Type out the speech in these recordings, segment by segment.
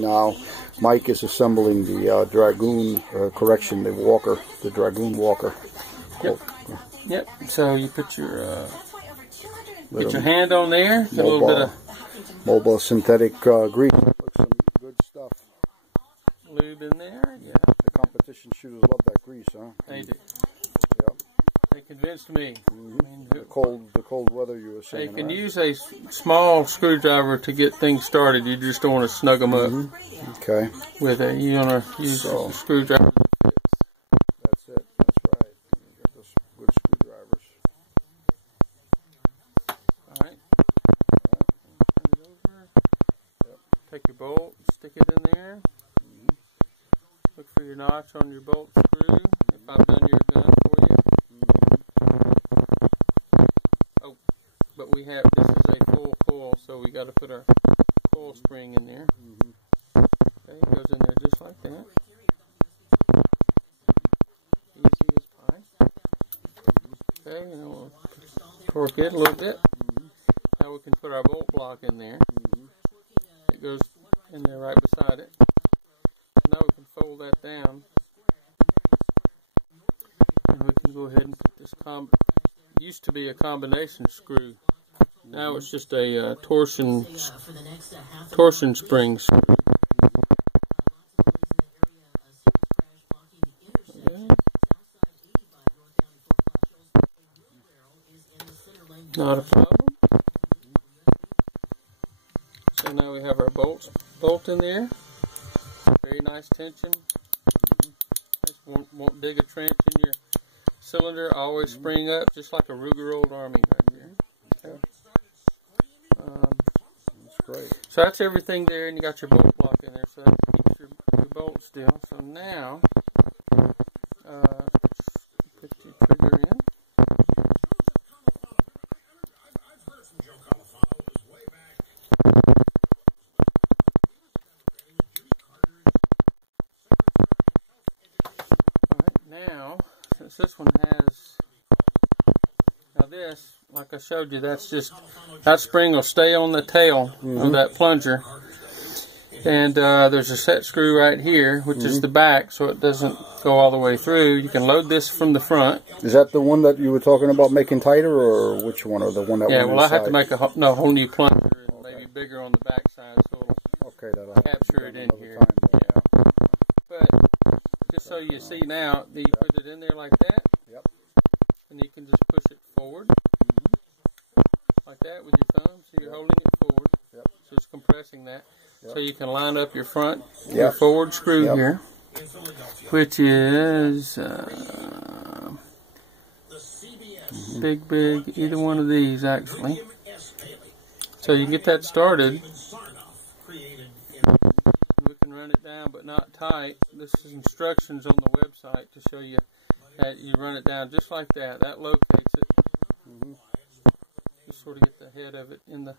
Now, Mike is assembling the Dragoon, the Walker, the Dragoon Walker. Yep. Yep. So you put your get your hand on there. Get a little bit of mobile synthetic grease. Put some good stuff. Lube in there. Yeah. The competition shooters love that grease, huh? They do. Yep. They convinced me. Mm-hmm. I mean, the cold weather you were saying. They can use a small screwdriver to get things started. You just don't want to snug them up. Mm-hmm. Okay. With a, you want to use a screwdriver. That's it. That's right. You got those good screwdrivers. All right. Turn it over. Yep. Take your bolt, stick it in there. Mm-hmm. Look for your notch on your bolt screw. If I've done your gun for you. Oh, but we have, this is a full coil, so we got to put our coil spring in there. Okay, it goes in there just like that. Easy as pie. Okay, and we'll torque it a little bit. Now we can put our bolt block in there. It goes in there right beside it. Now we can fold that down. And we can go ahead and put this used to be a combination screw. Now it's just a torsion spring screw. Okay. Not a problem. So now we have our bolt in there. Very nice tension. Just won't dig a trench in your cylinder. Always spring up, just like a Ruger Old Army right there. Okay. That's great. So that's everything there, and you got your bolt block in there, so that keeps your bolt still. So now, put your trigger in. Now, since this one has, now this, like I showed you, that spring will stay on the tail of that plunger. And there's a set screw right here, which is the back, so it doesn't go all the way through. You can load this from the front. Is that the one that you were talking about making tighter, or which one, or the one that yeah, went well, inside? I have to make a whole new plunger, and maybe bigger on the back side, so it'll capture it in here. Yeah. But just so you see now, you put it in there like that. Yep. And you can just push it forward. Like that with your thumb. So you're holding it forward. Yep. So it's compressing that. Yep. So you can line up your front, yep. your forward screw yep. here. Which is big, either one of these actually. So you can get that started. We can run it down, but not tight. This is instructions on the website to show you that you run it down just like that. That locates it. Just sort of get the head of it in the.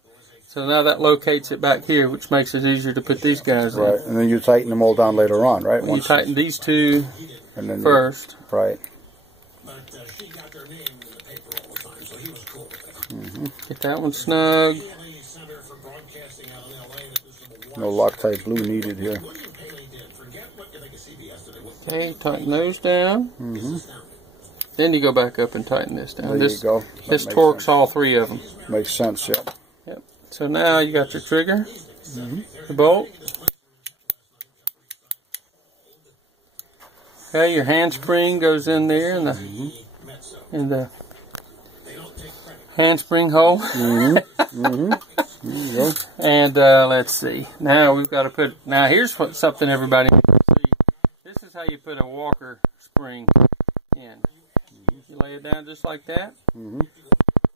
So now that locates it back here, which makes it easier to put these guys in. Right, and then you tighten them all down later on, right? You tighten these two and then first. Right. Get that one snug. No Loctite glue needed here. Okay, tighten those down. Then you go back up and tighten this down. There you go. This torques all three of them. Makes sense, yeah. Yep. So now you got your trigger, the bolt. Okay, your handspring goes in there in the handspring hole. There you go. And let's see. Now we've got to put. Now here's something everybody needs to see. This is how you put a Walker spring in. You lay it down just like that. You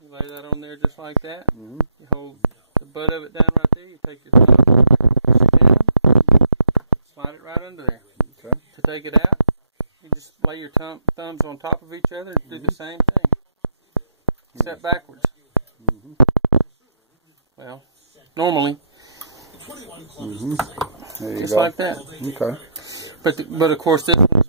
lay that on there just like that. You hold the butt of it down right there. You take your thumb, push it down, slide it right under there. Okay. To take it out, you just lay your thumbs on top of each other and do the same thing, except backwards. Well, normally, There you just go. like that. Okay. But of course, this one's